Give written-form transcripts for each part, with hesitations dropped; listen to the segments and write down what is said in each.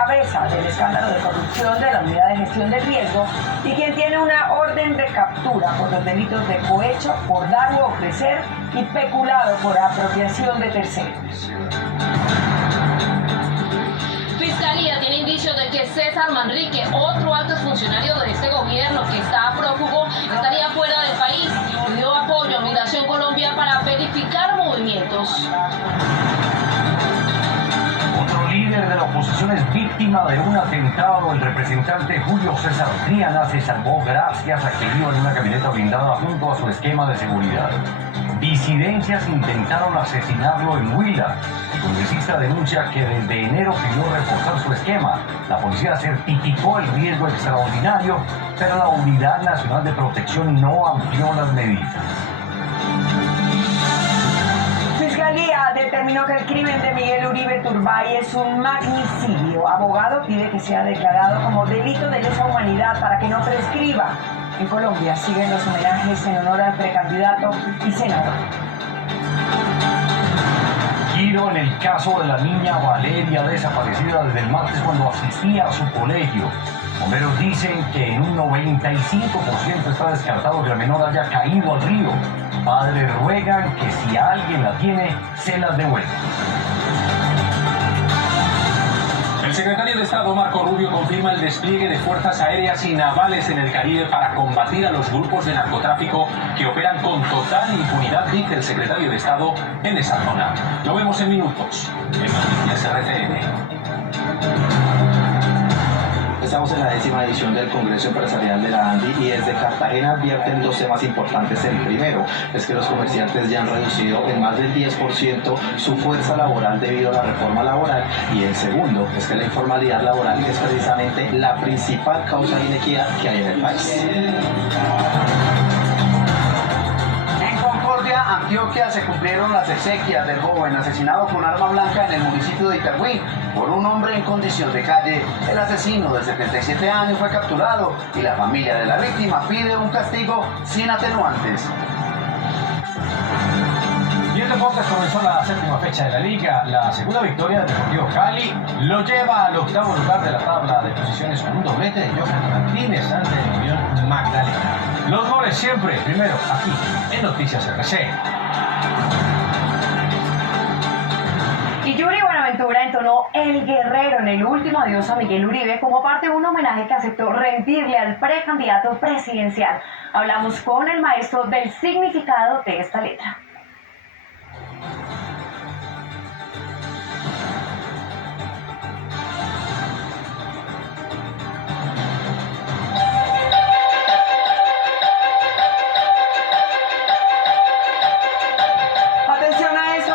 cabeza del escándalo de corrupción de la Unidad de Gestión del Riesgo y quien tiene una orden de captura por los delitos de cohecho, por dar u ofrecer y peculado por apropiación de terceros. Fiscalía tiene indicios de que César Manrique, otro alto funcionario de este gobierno que está prófugo, estaría fuera del país y dio apoyo a Migración Colombia para verificar movimientos. Otro líder de la oposición es víctima de un atentado. El representante Julio César Triana se salvó gracias a que iba en una camioneta blindada junto a su esquema de seguridad. Disidencias intentaron asesinarlo en Huila. El congresista denuncia que desde enero pidió reforzar su esquema. La policía certificó el riesgo extraordinario, pero la Unidad Nacional de Protección no amplió las medidas. Fiscalía determinó que el crimen de Miguel Uribe Turbay es un magnicidio. Abogado pide que sea declarado como delito de lesa humanidad para que no prescriba. En Colombia siguen los homenajes en honor al precandidato y senador. Giro en el caso de la niña Valeria, desaparecida desde el martes cuando asistía a su colegio. Bomberos dicen que en un 95% está descartado que la menor haya caído al río. Padres ruegan que si alguien la tiene, se las devuelva. El secretario de Estado Marco Rubio confirma el despliegue de fuerzas aéreas y navales en el Caribe para combatir a los grupos de narcotráfico que operan con total impunidad, dice el secretario de Estado en esa zona. Lo vemos en minutos en Noticias RCN. Estamos en la 10ª edición del Congreso Empresarial de la ANDI y desde Cartagena advierten dos temas importantes. El primero es que los comerciantes ya han reducido en más del 10% su fuerza laboral debido a la reforma laboral, y el segundo es que la informalidad laboral es precisamente la principal causa de inequidad que hay en el país. Antioquia se cumplieron las exequias del joven asesinado con arma blanca en el municipio de Itagüí por un hombre en condición de calle. El asesino de 77 años fue capturado y la familia de la víctima pide un castigo sin atenuantes. Y en deportes comenzó la 7ª fecha de la Liga. La segunda victoria del Deportivo Cali lo lleva al 8º lugar de la tabla de posiciones con un doblete de Johan Martínez ante el Unión Magdalena. Los goles siempre primero aquí en Noticias RC. Y Yuri Buenaventura entonó El Guerrero en el último adiós a Miguel Uribe como parte de un homenaje que aceptó rendirle al precandidato presidencial. Hablamos con el maestro del significado de esta letra.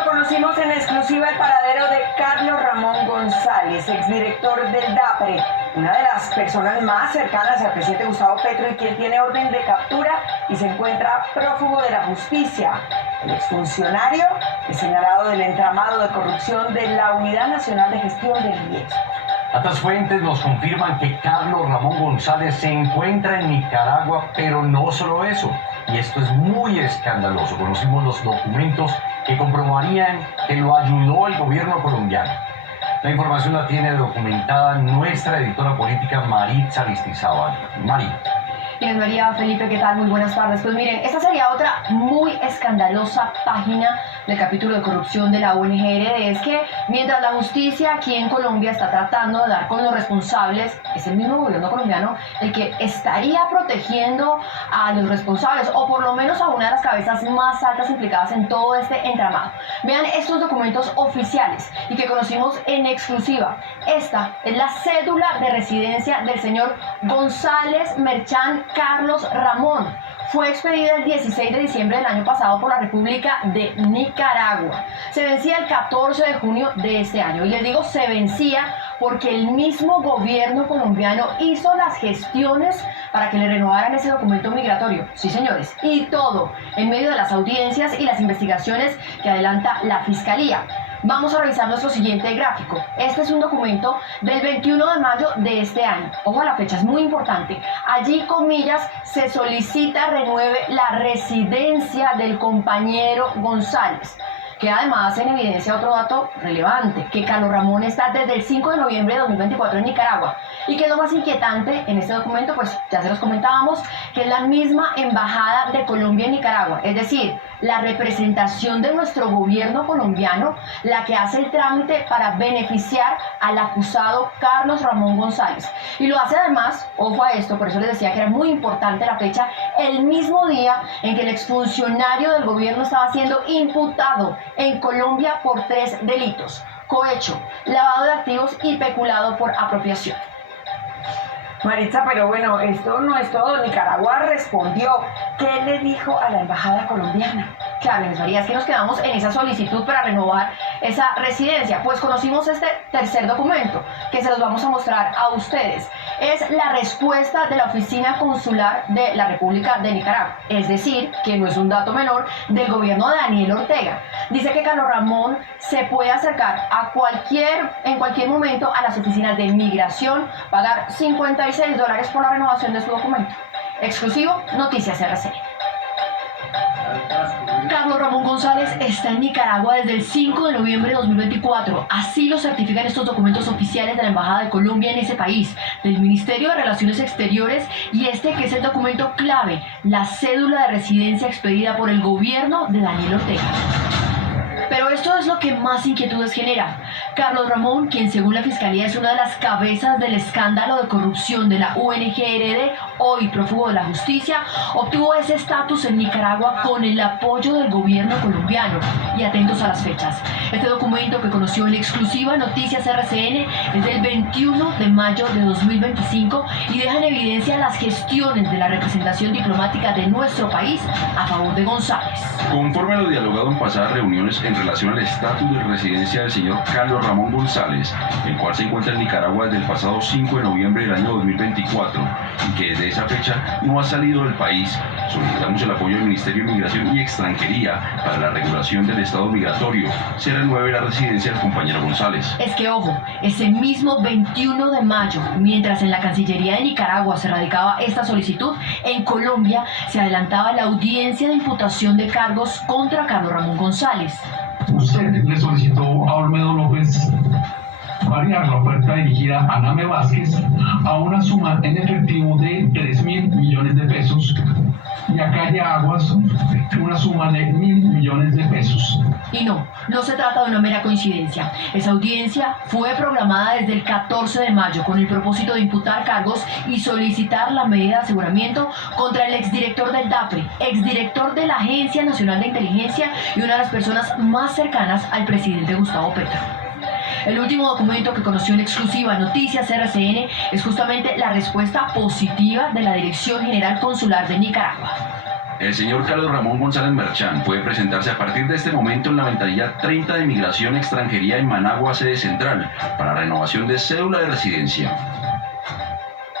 Conocimos en exclusiva el paradero de Carlos Ramón González, exdirector del DAPRE, una de las personas más cercanas al presidente Gustavo Petro y quien tiene orden de captura y se encuentra prófugo de la justicia. El exfuncionario es señalado del entramado de corrupción de la Unidad Nacional de Gestión del Riesgo. Otras fuentes nos confirman que Carlos Ramón González se encuentra en Nicaragua, pero no solo eso. Y esto es muy escandaloso. Conocimos los documentos que comprobarían que lo ayudó el gobierno colombiano. La información la tiene documentada nuestra editora política Maritza Aristizábal. Mari. Bien, María, Felipe, ¿qué tal? Muy buenas tardes. Pues miren, esta sería otra muy escandalosa página del capítulo de corrupción de la ONG. Es que mientras la justicia aquí en Colombia está tratando de dar con los responsables, es el mismo gobierno colombiano el que estaría protegiendo a los responsables, o por lo menos a una de las cabezas más altas implicadas en todo este entramado. Vean estos documentos oficiales y que conocimos en exclusiva. Esta es la cédula de residencia del señor González Merchán Carlos Ramón. Fue expedida el 16 de diciembre del año pasado por la República de Nicaragua. Se vencía el 14 de junio de este año. Y les digo se vencía porque el mismo gobierno colombiano hizo las gestiones para que le renovaran ese documento migratorio. Sí, señores. Y todo en medio de las audiencias y las investigaciones que adelanta la Fiscalía. Vamos a revisar nuestro siguiente gráfico. Este es un documento del 21 de mayo de este año. Ojo, la fecha es muy importante. Allí, comillas, se solicita renueve la residencia del compañero González. Queda además en evidencia otro dato relevante, que Carlos Ramón está desde el 5 de noviembre de 2024 en Nicaragua. Y que es lo más inquietante en este documento, pues ya se los comentábamos, que es la misma embajada de Colombia en Nicaragua, es decir, la representación de nuestro gobierno colombiano, la que hace el trámite para beneficiar al acusado Carlos Ramón González. Y lo hace además, ojo a esto, por eso les decía que era muy importante la fecha, el mismo día en que el exfuncionario del gobierno estaba siendo imputado en Colombia por 3 delitos: cohecho, lavado de activos y peculado por apropiación. Maritza, pero bueno, esto no es todo. Nicaragua respondió. ¿Qué le dijo a la embajada colombiana? Claro, Inés María, es que nos quedamos en esa solicitud para renovar esa residencia. Pues conocimos este tercer documento, que se los vamos a mostrar a ustedes. Es la respuesta de la Oficina Consular de la República de Nicaragua. Es decir, que no es un dato menor, del gobierno de Daniel Ortega. Dice que Carlos Ramón se puede acercar en cualquier momento a las oficinas de migración, pagar $56 por la renovación de su documento. Exclusivo, Noticias RCN. Carlos Ramón González está en Nicaragua desde el 5 de noviembre de 2024. Así lo certifican estos documentos oficiales de la Embajada de Colombia en ese país, del Ministerio de Relaciones Exteriores, y este que es el documento clave, la cédula de residencia expedida por el gobierno de Daniel Ortega. Pero esto es lo que más inquietudes genera. Carlos Ramón, quien según la Fiscalía es una de las cabezas del escándalo de corrupción de la UNGRD, hoy prófugo de la justicia, obtuvo ese estatus en Nicaragua con el apoyo del gobierno colombiano. Y atentos a las fechas. Este documento, que conoció en exclusiva Noticias RCN, es del 21 de mayo de 2025 y deja en evidencia las gestiones de la representación diplomática de nuestro país a favor de González. Conforme a lo dialogado en pasadas reuniones en relación al estatus de residencia del señor Carlos Ramón González, el cual se encuentra en Nicaragua desde el pasado 5 de noviembre del año 2024 y que desde esa fecha no ha salido del país, solicitamos el apoyo del Ministerio de Migración y Extranjería para la regulación del estado migratorio. Se renueve la residencia del compañero González. Es que, ojo, ese mismo 21 de mayo, mientras en la Cancillería de Nicaragua se radicaba esta solicitud, en Colombia se adelantaba la audiencia de imputación de cargos contra Carlos Ramón González. Usted le solicitó a Olmedo López variar la oferta dirigida a Name Vázquez a una suma en efectivo de 3.000 millones de pesos y a Calle Aguas una suma de 1.000 millones de pesos. Y no se trata de una mera coincidencia. Esa audiencia fue programada desde el 14 de mayo con el propósito de imputar cargos y solicitar la medida de aseguramiento contra el exdirector del DAPRE, exdirector de la Agencia Nacional de Inteligencia y una de las personas más cercanas al presidente Gustavo Petro. El último documento que conoció en exclusiva Noticias RCN es justamente la respuesta positiva de la Dirección General Consular de Nicaragua. El señor Carlos Ramón González Merchán puede presentarse a partir de este momento en la ventanilla 30 de Migración Extranjería en Managua, sede central, para renovación de cédula de residencia.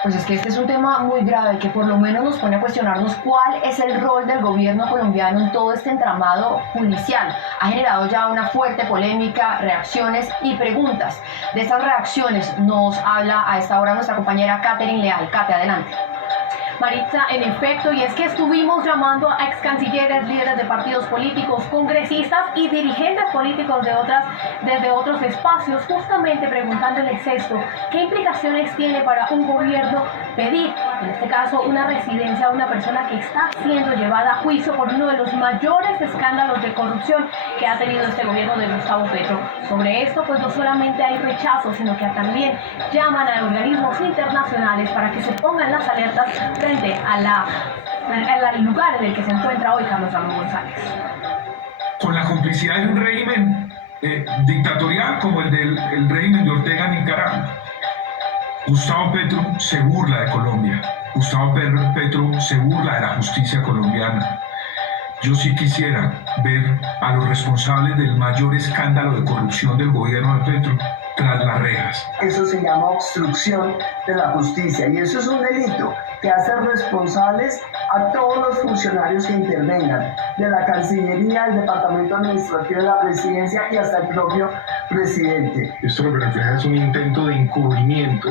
Pues es que este es un tema muy grave que por lo menos nos pone a cuestionarnos cuál es el rol del gobierno colombiano en todo este entramado judicial. Ha generado ya una fuerte polémica, reacciones y preguntas. De estas reacciones nos habla a esta hora nuestra compañera Catherine Leal. Cate, adelante. Maritza, en efecto, y es que estuvimos llamando a ex-cancilleres, líderes de partidos políticos, congresistas y dirigentes políticos desde otros espacios, justamente preguntándoles esto: ¿qué implicaciones tiene para un gobierno pedir, en este caso, una residencia a una persona que está siendo llevada a juicio por uno de los mayores escándalos de corrupción que ha tenido este gobierno de Gustavo Petro? Sobre esto, pues no solamente hay rechazo, sino que también llaman a organismos internacionales para que se pongan las alertas frente al lugar en el que se encuentra hoy Carlos Ramón González. Con la complicidad de un régimen dictatorial como el del régimen de Ortega en Nicaragua. Gustavo Petro se burla de Colombia. Gustavo Petro se burla de la justicia colombiana. Yo sí quisiera ver a los responsables del mayor escándalo de corrupción del gobierno de Petro tras las rejas. Eso se llama obstrucción de la justicia y eso es un delito que hace responsables a todos los funcionarios que intervengan, de la Cancillería, el Departamento Administrativo de la Presidencia y hasta el propio presidente. Esto lo que refleja es un intento de encubrimiento,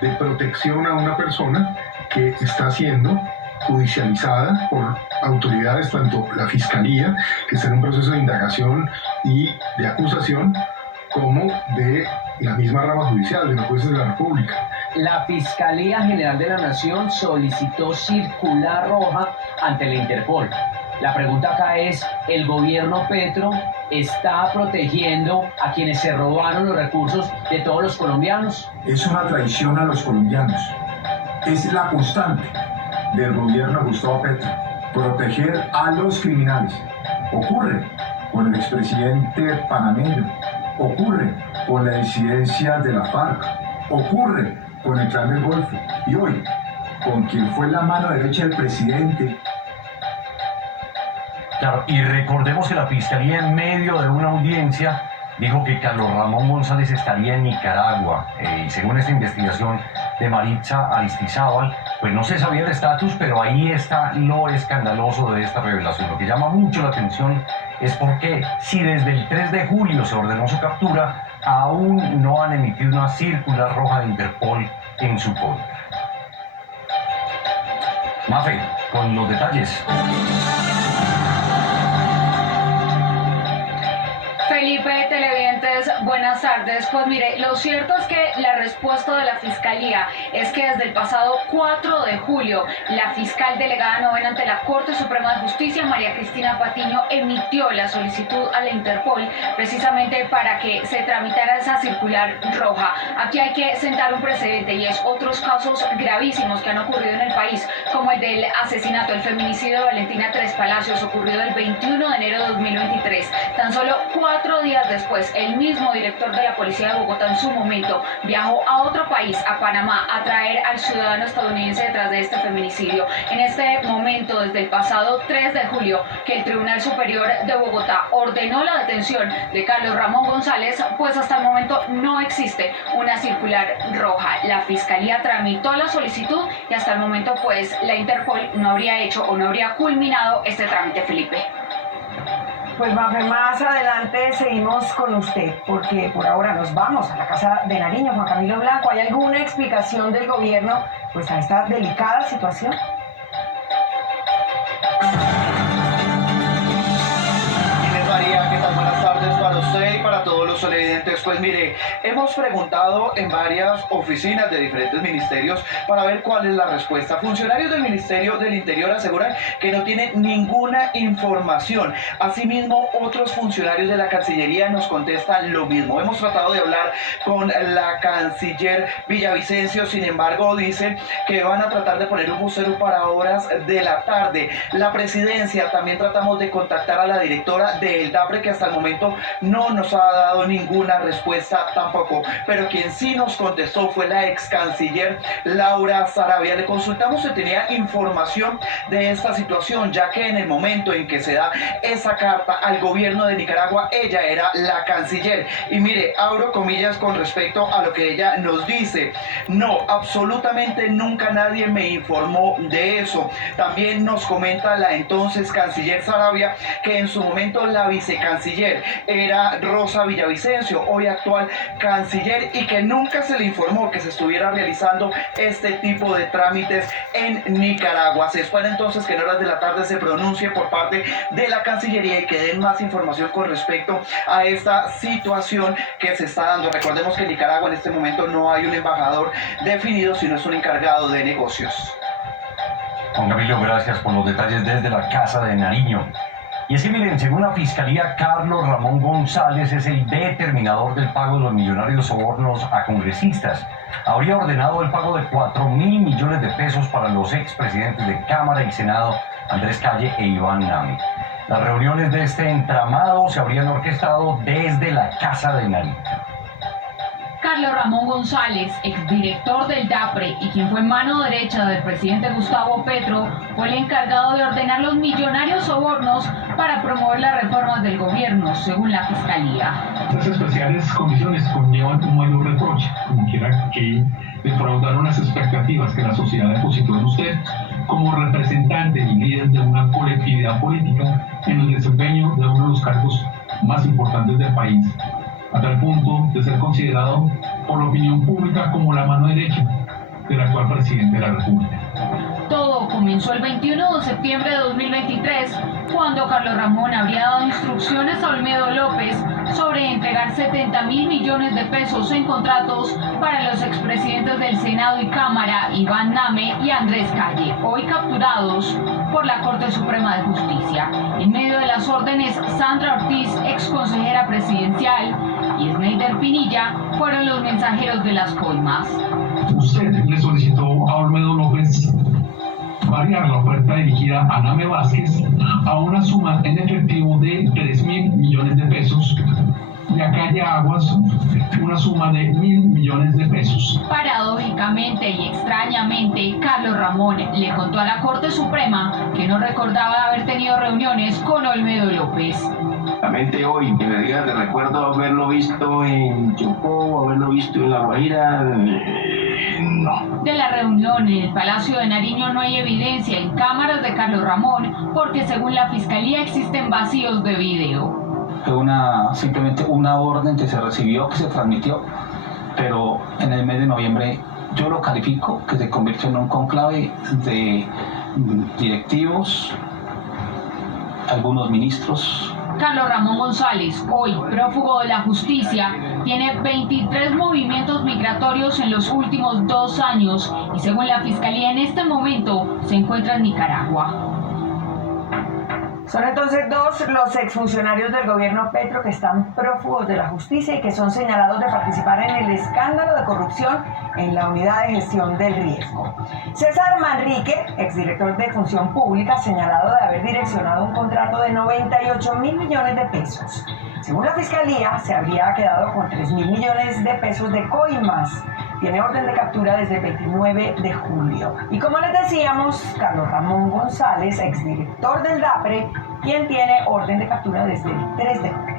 de protección a una persona que está siendo judicializada por autoridades, tanto la Fiscalía, que está en un proceso de indagación y de acusación, como de la misma rama judicial, de los jueces de la República. La Fiscalía General de la Nación solicitó circular roja ante la Interpol. La pregunta acá es, ¿el gobierno Petro está protegiendo a quienes se robaron los recursos de todos los colombianos? Es una traición a los colombianos. Es la constante del gobierno de Gustavo Petro, proteger a los criminales. Ocurre con el expresidente panameño, ocurre con la disidencia de la FARC, ocurre con el Clan del Golfo y hoy con quien fue la mano derecha del presidente. Claro, y recordemos que la Fiscalía en medio de una audiencia dijo que Carlos Ramón González estaría en Nicaragua y según esta investigación de Maritza Aristizábal, pues no se sabía el estatus, pero ahí está lo escandaloso de esta revelación. Lo que llama mucho la atención es porque si desde el 3 de julio se ordenó su captura, aún no han emitido una circular roja de Interpol en su contra. Mafe, con los detalles. Felipe, televidentes, buenas tardes. Pues mire, lo cierto es que la respuesta de la Fiscalía es que desde el pasado 4 de julio, la fiscal delegada novena ante la Corte Suprema de Justicia, María Cristina Patiño, emitió la solicitud a la Interpol precisamente para que se tramitara esa circular roja. Aquí hay que sentar un precedente y es otros casos gravísimos que han ocurrido en el país, como el del asesinato, el feminicidio de Valentina Tres Palacios, ocurrido el 21 de enero de 2023. Tan solo 4 días después, el mismo director de la Policía de Bogotá en su momento viajó a otro país, a Panamá, a traer al ciudadano estadounidense detrás de este feminicidio. En este momento, desde el pasado 3 de julio, que el Tribunal Superior de Bogotá ordenó la detención de Carlos Ramón González, pues hasta el momento no existe una circular roja. La Fiscalía tramitó la solicitud y hasta el momento pues la Interpol no habría hecho o no habría culminado este trámite, Felipe. Pues Mafe, más adelante seguimos con usted, porque por ahora nos vamos a la Casa de Nariño. Juan Camilo Blanco, ¿hay alguna explicación del gobierno pues a esta delicada situación? María, ¿qué tal? Buenas tardes para usted y para todos los televidentes. Pues mire, hemos preguntado en varias oficinas de diferentes ministerios para ver cuál es la respuesta. Funcionarios del Ministerio del Interior aseguran que no tienen ninguna información. Asimismo, otros funcionarios de la Cancillería nos contestan lo mismo. Hemos tratado de hablar con la canciller Villavicencio, sin embargo, dice que van a tratar de poner un vocero para horas de la tarde. La presidencia, también tratamos de contactar a la directora del DAPRE, que hasta el momento no nos ha dado ninguna respuesta tampoco, pero quien sí nos contestó fue la ex canciller Laura Sarabia. Le consultamos si tenía información de esta situación, ya que en el momento en que se da esa carta al gobierno de Nicaragua, ella era la canciller. Y mire, abro comillas con respecto a lo que ella nos dice: no, absolutamente nunca nadie me informó de eso. También nos comenta la entonces canciller Sarabia que en su momento la vicecanciller era Rosa Villavicencio, hoy actual canciller, y que nunca se le informó que se estuviera realizando este tipo de trámites en Nicaragua. Se espera entonces que en horas de la tarde se pronuncie por parte de la Cancillería y que den más información con respecto a esta situación que se está dando. Recordemos que en Nicaragua en este momento no hay un embajador definido, sino es un encargado de negocios. Juan Camilo, gracias por los detalles desde la Casa de Nariño. Y es que miren, según la Fiscalía, Carlos Ramón González es el determinador del pago de los millonarios sobornos a congresistas. Habría ordenado el pago de 4.000 millones de pesos para los expresidentes de Cámara y Senado, Andrés Calle e Iván Nami. Las reuniones de este entramado se habrían orquestado desde la Casa de Nariño. Carlos Ramón González, exdirector del DAPRE y quien fue mano derecha del presidente Gustavo Petro, fue el encargado de ordenar los millonarios sobornos para promover las reformas del gobierno, según la Fiscalía. Estas especiales condiciones conllevan un mayor reproche, como quiera que defraudaron las expectativas que la sociedad depositó en usted como representante y líder de una colectividad política en el desempeño de uno de los cargos más importantes del país, a tal punto de ser considerado por la opinión pública como la mano derecha del actual presidente de la República. Todo comenzó el 21 de septiembre de 2023, cuando Carlos Ramón habría dado instrucciones a Olmedo López sobre entregar 70.000 millones de pesos en contratos para los expresidentes del Senado y Cámara, Iván Name y Andrés Calle, hoy capturados por la Corte Suprema de Justicia. En medio de las órdenes, Sandra Ortiz, ex consejera presidencial, y Sneider Pinilla fueron los mensajeros de las coimas. Usted le solicitó a Olmedo López variar la oferta dirigida a Name Vázquez a una suma en efectivo de 3.000 millones de pesos y a Calle Aguas una suma de 1.000 millones de pesos. Paradójicamente y extrañamente, Carlos Ramón le contó a la Corte Suprema que no recordaba haber tenido reuniones con Olmedo López. Hoy, que me digas, te recuerdo haberlo visto en Chocó, haberlo visto en La Guajira, no. De la reunión en el Palacio de Nariño no hay evidencia en cámaras de Carlos Ramón, porque según la Fiscalía existen vacíos de video. Fue simplemente una orden que se recibió, que se transmitió, pero en el mes de noviembre yo lo califico que se convirtió en un conclave de directivos, algunos ministros. Carlos Ramón González, hoy prófugo de la justicia, tiene 23 movimientos migratorios en los últimos 2 años y según la Fiscalía en este momento se encuentra en Nicaragua. Son entonces 2 los exfuncionarios del gobierno Petro que están prófugos de la justicia y que son señalados de participar en el escándalo de corrupción en la Unidad de Gestión del Riesgo. César Manrique, exdirector de Función Pública, señalado de haber direccionado un contrato de 98.000 millones de pesos. Según la Fiscalía, se habría quedado con 3.000 millones de pesos de coimas. Tiene orden de captura desde el 29 de julio. Y como les decíamos, Carlos Ramón González, exdirector del DAPRE, quien tiene orden de captura desde el 3 de julio.